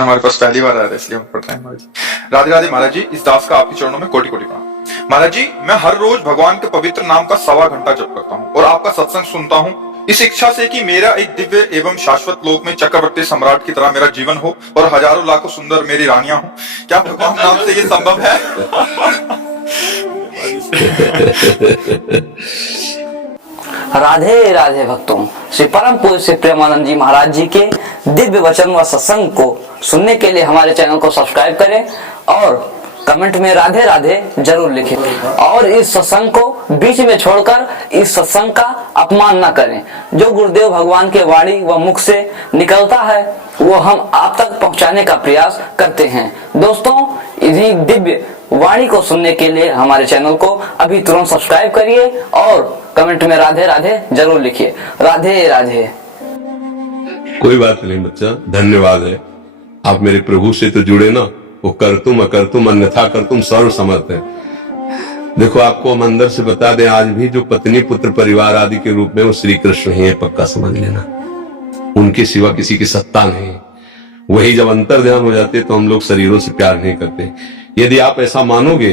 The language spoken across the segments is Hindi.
हमारे पास पहली बार आ रहा है इसलिए हम पढ़ रहे हैं महाराज जी। राधे राधे महाराज जी, इस दास का आपके चरणों में कोटि कोटि प्रणाम। महाराज जी, मैं हर रोज भगवान के पवित्र नाम का 1.25 घंटा जप करता हूँ और आपका सत्संग सुनता हूँ, इस इच्छा से कि मेरा एक दिव्य एवं शाश्वत लोक में चक्रवर्ती सम्राट की तरह मेरा जीवन हो और हजारों लाखों सुंदर मेरी रानियां हो। क्या भगवान नाम से ये संभव है? राधे राधे भक्तों, श्री परम पूज्य श्री प्रेमानंद जी महाराज जी के दिव्य वचन व सत्संग को सुनने के लिए हमारे चैनल को सब्सक्राइब करें और कमेंट में राधे राधे जरूर लिखें और इस सत्संग को बीच में छोड़कर इस सत्संग का अपमान न करें। जो गुरुदेव भगवान के वाणी व मुख से निकलता है वो हम आप तक पहुंचाने का प्रयास करते हैं। दोस्तों, इन्हीं दिव्य वाणी को सुनने के लिए हमारे चैनल को अभी तुरंत सब्सक्राइब करिए और कमेंट में राधे राधे जरूर लिखिए। राधे राधे। कोई बात नहीं बच्चा, धन्यवाद है। आप मेरे प्रभु से तो जुड़े ना, वो करतुम अकर्तुम अन्यथा करतुम सर्व समर्थ है। देखो, आपको हम अंदर से बता दें, आज भी जो पत्नी पुत्र परिवार आदि के रूप में वो श्री कृष्ण ही है, पक्का समझ लेना। उनके सिवा किसी की सत्ता नहीं। वही जब अंतर ध्यान हो जाते तो हम लोग शरीरों से प्यार नहीं करते। यदि आप ऐसा मानोगे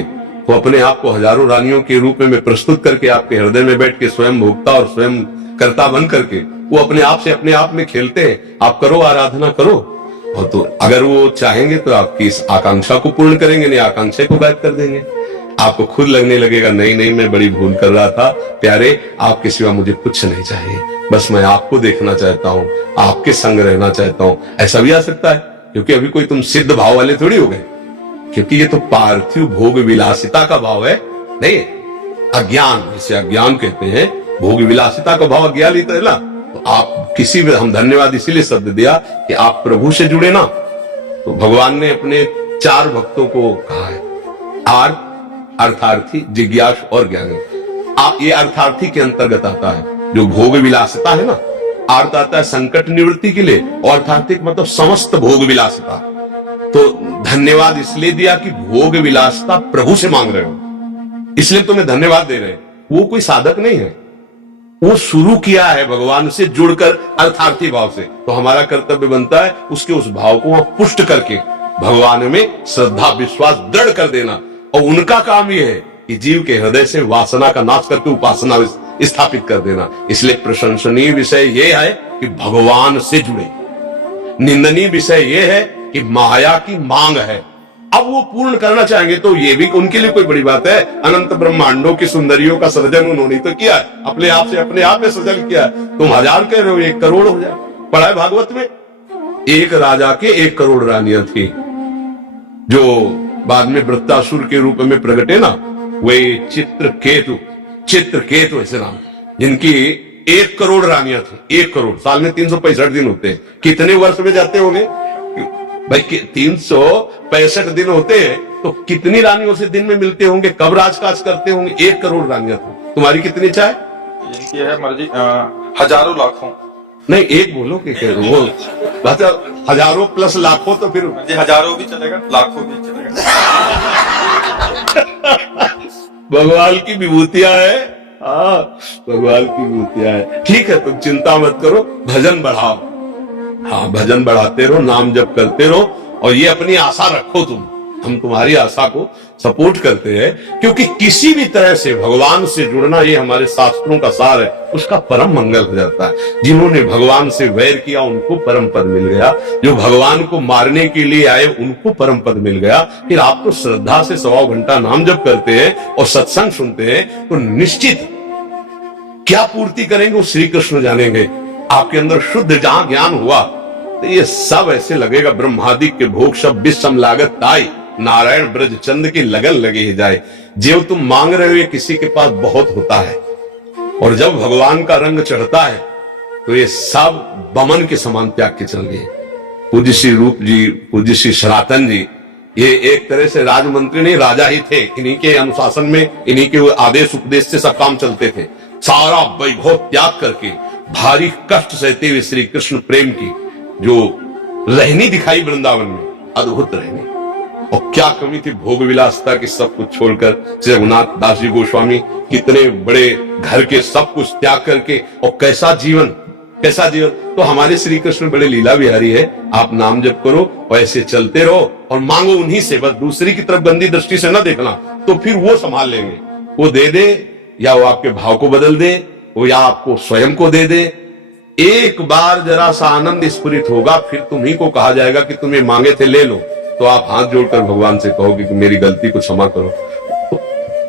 तो अपने आप को हजारों रानियों के रूप में प्रस्तुत करके आपके हृदय में बैठ के स्वयं भोक्ता और स्वयं कर्ता बन करके वो अपने आप से अपने आप में खेलते हैं। आप करो, आराधना करो, और तो अगर वो चाहेंगे तो आपकी इस आकांक्षा को पूर्ण करेंगे, नहीं आकांक्षा को गायब कर देंगे। आपको खुद लगने लगेगा नहीं नहीं मैं बड़ी भूल कर रहा था, प्यारे आपके सिवा मुझे कुछ नहीं चाहिए, बस मैं आपको देखना चाहता हूँ, आपके संग रहना चाहता हूँ। ऐसा भी आ सकता है, क्योंकि अभी कोई तुम सिद्ध भाव वाले थोड़ी हो गए, क्योंकि ये तो पार्थिव भोग विलासिता का भाव है। नहीं, अज्ञान, जिसे अज्ञान कहते हैं, भोग विलासिता का भाव अज्ञान ही तो है ना। तो आप किसी भी, हम धन्यवाद इसीलिए शब्द दिया कि आप प्रभु से जुड़े ना। तो भगवान ने अपने 4 भक्तों को कहा है, आर्थ, अर्थार्थी, जिज्ञासु और ज्ञानी। आप ये अर्थार्थी के अंतर्गत आता है जो भोग विलासिता है ना। अर्थ आता है संकट निवृत्ति के लिए, और अर्थार्थिक मतलब समस्त भोग विलासिता। तो धन्यवाद इसलिए दिया कि भोग विलासिता प्रभु से मांग रहे हो, इसलिए तुम्हें धन्यवाद दे रहे हैं। वो कोई साधक नहीं है, वो शुरू किया है भगवान से जुड़कर अर्थार्थी भाव से। तो हमारा कर्तव्य बनता है उसके उस भाव को पुष्ट करके भगवान में श्रद्धा विश्वास दृढ़ कर देना। और उनका काम यह है कि जीव के हृदय से वासना का नाश करके उपासना स्थापित कर देना। इसलिए प्रशंसनीय विषय यह है कि भगवान से जुड़े, निंदनीय विषय यह है कि माया की मांग है। अब वो पूर्ण करना चाहेंगे तो ये भी उनके लिए कोई बड़ी बात है। अनंत ब्रह्मांडों की सुंदरियों का सृजन उन्होंने तो किया है, अपने आप से अपने आप में सृजन किया है। तुम 1000 कह रहे हो, 1 करोड़ हो जाए। पढ़ा है भागवत में, एक राजा के 1 करोड़ रानियां थी, जो बाद में वृत्तासुर के रूप में प्रगटे ना, वे चित्रकेतु ऐसे नाम, जिनकी 1 करोड़ रानियां थी। 1 करोड़, साल में 365 दिन होते हैं। कितने वर्ष में जाते होंगे भाई? 365 दिन होते हैं, तो कितनी रानियों से दिन में मिलते होंगे, कब राजकाज करते होंगे? 1 करोड़ रानियां थी। तुम्हारी कितनी चाहे? इनकी है मर्जी हजारों लाखों। नहीं, एक बोलो कि वो हजारों प्लस लाखों, तो फिर हजारों भी चलेगा, लाखों भी चलेगा। भगवान की विभूतियां है। हाँ, भगवान की विभूतियां है। ठीक है, तुम चिंता मत करो, भजन बढ़ाओ। हाँ, भजन बढ़ाते रहो, नाम जप करते रहो, और ये अपनी आशा रखो तुम। हम तुम्हारी आशा को सपोर्ट करते हैं, क्योंकि किसी भी तरह से भगवान से जुड़ना, ये हमारे शास्त्रों का सार है, उसका परम मंगल हो जाता है। जिन्होंने भगवान से वैर किया उनको परम पद मिल गया, जो भगवान को मारने के लिए आए उनको परम पद मिल गया। फिर आप तो श्रद्धा से 1.25 घंटा नाम जप करते हैं और सत्संग सुनते हैं, तो निश्चित क्या पूर्ति करेंगे वो श्री कृष्ण जानेंगे। आपके अंदर शुद्ध जहां ज्ञान हुआ तो ये सब ऐसे लगेगा, ब्रह्मादि के भोग सब विषम लागत ताई, नारायण ब्रज चंद की लगन लगे ही जाए। जो तुम मांग रहे हो ये किसी के पास बहुत होता है, और जब भगवान का रंग चढ़ता है तो ये सब बमन के समान त्याग के चल गए। पूज्य श्री रूप जी, पूज्य श्री सनातन जी, ये एक तरह से राजमंत्री नहीं, राजा ही थे। इन्हीं के अनुशासन में, इन्हीं के आदेश उपदेश से सब काम चलते थे। सारा वैभव त्याग करके भारी कष्ट सहते हुए श्री कृष्ण प्रेम की जो रहनी दिखाई वृंदावन में, अद्भुत रहनी। और क्या कमी थी भोग विलासता की, सब कुछ छोड़कर रघुनाथ दास जी गोस्वामी कितने बड़े घर के सब कुछ त्याग करके, और कैसा जीवन, कैसा जीवन। तो हमारे श्री कृष्ण बड़े लीला बिहारी है, आप नाम जप करो और ऐसे चलते रहो और मांगो उन्हीं से, बस दूसरी की तरफ गंदी दृष्टि से ना देखना, तो फिर वो संभाल लेंगे। वो दे दे या वो आपके भाव को बदल दे, वो या आपको स्वयं को दे दे। एक बार जरा सा आनंद स्फुरित होगा, फिर तुम्ही को कहा जाएगा कि तुम्हें मांगे थे ले लो, तो आप हाथ जोड़कर भगवान से कहोगे कि मेरी गलती को क्षमा करो।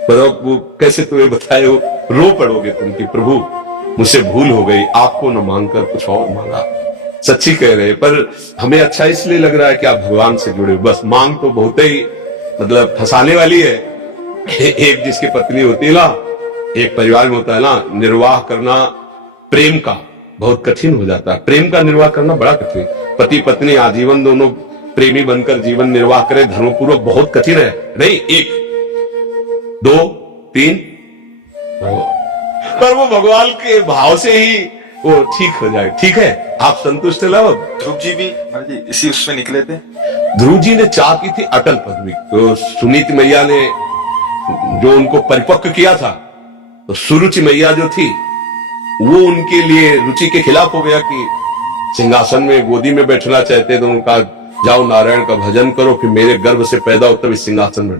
पर वो कैसे तुम्हें बताए, वो रो पड़ोगे तुम कि प्रभु मुझसे भूल हो गई, आपको न मांगकर कुछ और मांगा। सच्ची कह रहे, पर हमें अच्छा इसलिए लग रहा है कि आप भगवान से जुड़े। बस मांग तो बहुत ही मतलब फंसाने वाली है। एक जिसकी पत्नी होती है ना, एक परिवार में होता है ना, निर्वाह करना प्रेम का बहुत कठिन हो जाता है। प्रेम का निर्वाह करना बड़ा कठिन, पति पत्नी आजीवन दोनों प्रेमी बनकर जीवन निर्वाह करे धर्मपूर्वक, बहुत कठिन है। नहीं, एक दो तीन, पर वो भगवान के भाव से ही वो ठीक हो जाए। ठीक है, आप संतुष्ट है ना। ध्रुव जी भी महाराज जी इसी उसमें निकले थे। ध्रुव जी ने चाह की थी अटल पदवी, तो सुनीति मैया ने जो उनको परिपक्व किया था, तो सुरुचि मैया जो थी वो उनके लिए रुचि के खिलाफ हो गया कि सिंहासन में गोदी में बैठना चाहते, तो उनका जाओ नारायण का भजन करो, फिर मेरे गर्भ से पैदा हो तब इस सिंहासन में।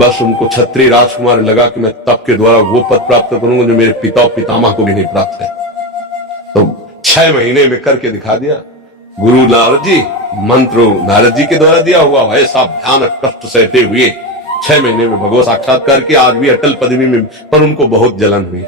बस उनको क्षत्रिय राजकुमार लगा कि मैं तप के द्वारा वो पद प्राप्त करूंगा जो मेरे पिता और पितामह को भी नहीं प्राप्त है। तो 6 महीने में करके दिखा दिया। गुरु नारद जी, मंत्र नारद जी के द्वारा दिया हुआ, भाई साहब भयानक कष्ट सहते हुए 6 महीने में भगवत साक्षात्कार किया, आज भी अटल पदवी में। पर उनको बहुत जलन हुई।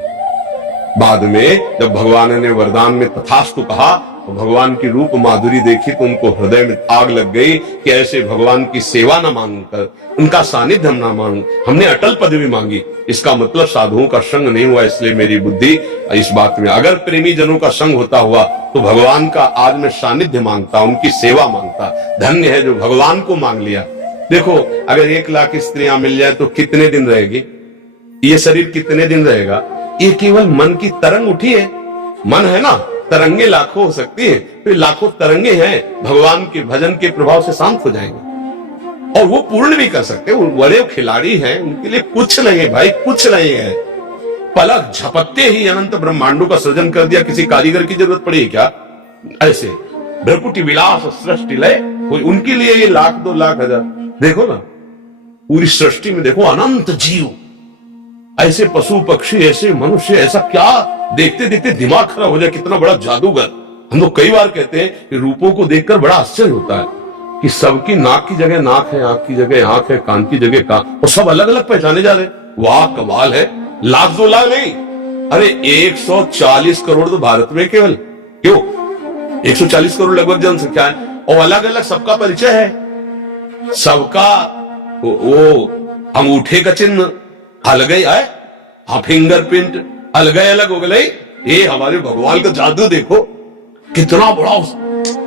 बाद में जब भगवान ने वरदान में तथास्तु कहा, तो भगवान की रूप माधुरी देखी तो उनको हृदय में आग लग गई कि ऐसे भगवान की सेवा न मांगकर, उनका सानिध्य हम ना मांग, हमने अटल पदवी मांगी, इसका मतलब साधुओं का संग नहीं हुआ। इसलिए मेरी बुद्धि इस बात में, अगर प्रेमी जनों का संग होता हुआ तो भगवान का आज मैं सानिध्य मांगता, उनकी सेवा मांगता। धन्य है जो भगवान को मांग लिया। देखो, अगर 1 लाख स्त्रियां मिल जाए तो कितने दिन रहेगी ये शरीर, कितने दिन रहेगा। ये केवल मन की तरंग उठी है। मन है ना, तरंगे लाखों हो सकती है, तो लाखों तरंगे हैं, भगवान के भजन के प्रभाव से शांत हो जाएंगे और वो पूर्ण भी कर सकते हैं। वो बड़े खिलाड़ी हैं, उनके लिए कुछ नहीं है भाई, कुछ नहीं है। पलक झपकते ही अनंत ब्रह्मांडों का सृजन कर दिया। किसी कारीगर की जरूरत पड़ी क्या? ऐसे भ्रकुटी विलास सृष्टि लय, उनके लिए ये 1,00,000 2,00,000 हजार। देखो ना, पूरी सृष्टि में देखो अनंत जीव, ऐसे पशु पक्षी, ऐसे मनुष्य, ऐसा क्या देखते देखते दिमाग खराब हो जाए। कितना बड़ा जादूगर। हम लोग कई बार कहते हैं कि रूपों को देखकर बड़ा आश्चर्य होता है कि सबकी नाक की जगह नाक है, आंख की जगह आंख है, कान की जगह कान, और सब अलग अलग पहचाने जा रहे। वाह कमाल है। 1,00,000 2,00,000 नहीं, अरे 140 करोड़ तो भारत में केवल, क्यों 140 करोड़ लगभग जनसंख्या है, और अलग अलग सबका परिचय है। सबका वो अंगूठे का चिन्ह अलग ही है, फिंगरप्रिंट अलग अलग हो गए। ये हमारे भगवान का जादू देखो, कितना बड़ा।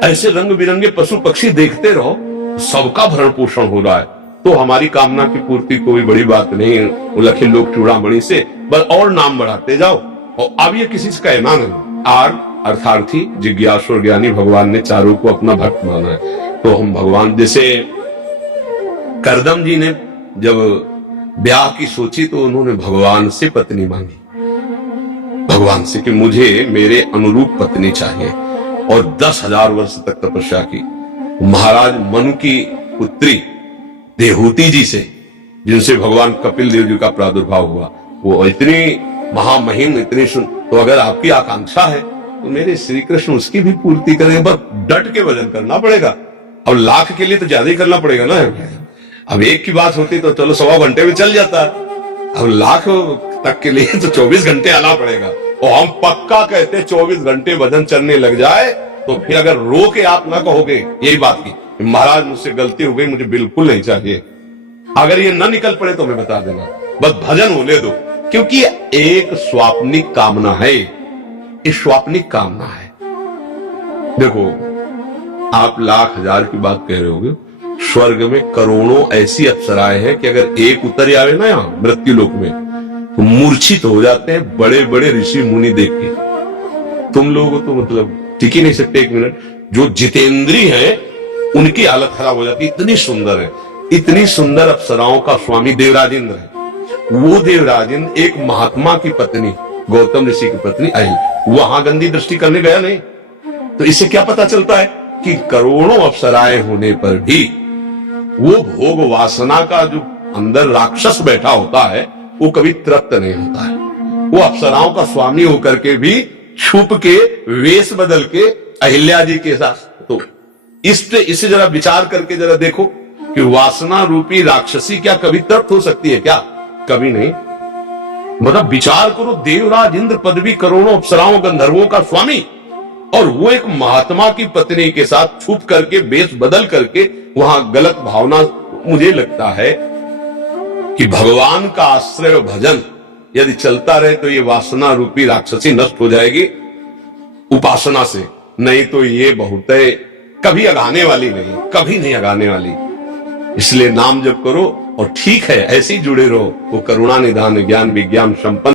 ऐसे रंग बिरंगे पशु पक्षी देखते रहो, सबका भरण पोषण हो रहा है। तो हमारी कामना की पूर्ति कोई बड़ी बात नहीं है। उलखे लोग चूड़ामणि से बस और नाम बढ़ाते जाओ। और अब ये किसी से कहना नहीं। अर्थार्थी, जिज्ञासु और ज्ञानी, भगवान ने चारों को अपना भक्त माना है। तो हम भगवान, जैसे करदम जी ने जब ब्याह की सोची तो उन्होंने भगवान से पत्नी मांगी, भगवान से कि मुझे मेरे अनुरूप पत्नी चाहिए, और 10,000 वर्ष तक तपस्या की। महाराज मनु की पुत्री देहूति जी से, जिनसे भगवान कपिल देव जी का प्रादुर्भाव हुआ, वो इतनी महामहिम, इतनी तो अगर आपकी आकांक्षा है तो मेरे श्री कृष्ण उसकी भी पूर्ति करें। बस डट के भजन करना पड़ेगा। अब 1,00,000 के लिए तो ज्यादा ही करना पड़ेगा ना। अब 1 की बात होती तो चलो 1.25 घंटे में चल जाता। अब 1,00,000 तक के लिए तो 24 घंटे आना पड़ेगा। और हम पक्का कहते 24 घंटे भजन चलने लग जाए तो फिर अगर रो के आप ना कहोगे यही बात की महाराज मुझसे गलती हो गई, मुझे बिल्कुल नहीं चाहिए, अगर ये न निकल पड़े तो मैं बता देना, बस भजन होने दो। क्योंकि एक स्वाप्निक कामना है, ये स्वाप्निक कामना है। देखो, आप 1,00,000 की बात कह रहे होगे, स्वर्ग में करोड़ों ऐसी अप्सराएं हैं कि अगर एक उतर आवे ना यहाँ मृत्यु लोक में तो मूर्छित हो जाते हैं बड़े बड़े ऋषि मुनि देख के। तुम लोग तो मतलब टिक ही नहीं सकते 1 मिनट। जो जितेंद्री हैं उनकी हालत खराब हो जाती, इतनी सुंदर है। इतनी सुंदर अप्सराओं का स्वामी देवराजेंद्र है। वो देवराजेंद्र एक महात्मा की पत्नी, गौतम ऋषि की पत्नी अहिल्या, वहां गंदी दृष्टि करने गया नहीं। तो इससे क्या पता चलता है कि करोड़ों अप्सराएं होने पर भी वो भोग वासना का जो अंदर राक्षस बैठा होता है वो कभी तृप्त नहीं होता है। वो अप्सराओं का स्वामी होकर के भी छुप के वेश बदल के अहिल्या जी के साथ, तो इस पे इसे जरा विचार करके जरा देखो कि वासना रूपी राक्षसी क्या कभी तृप्त हो सकती है क्या? कभी नहीं। मतलब विचार करो, देवराज इंद्र पदवी, करोड़ों अप्सराओं गंधर्वों का स्वामी, और वो एक महात्मा की पत्नी के साथ छुप करके वेश बदल करके वहां गलत भावना। मुझे लगता है कि भगवान का आश्रय भजन यदि चलता रहे तो ये वासना रूपी राक्षसी नष्ट हो जाएगी उपासना से, नहीं तो ये बहुत कभी अगाने वाली नहीं, कभी नहीं अगाने वाली। इसलिए नाम जप करो और ठीक है ऐसे ही जुड़े रहो। वो करुणा निधान ज्ञान विज्ञान संपन्न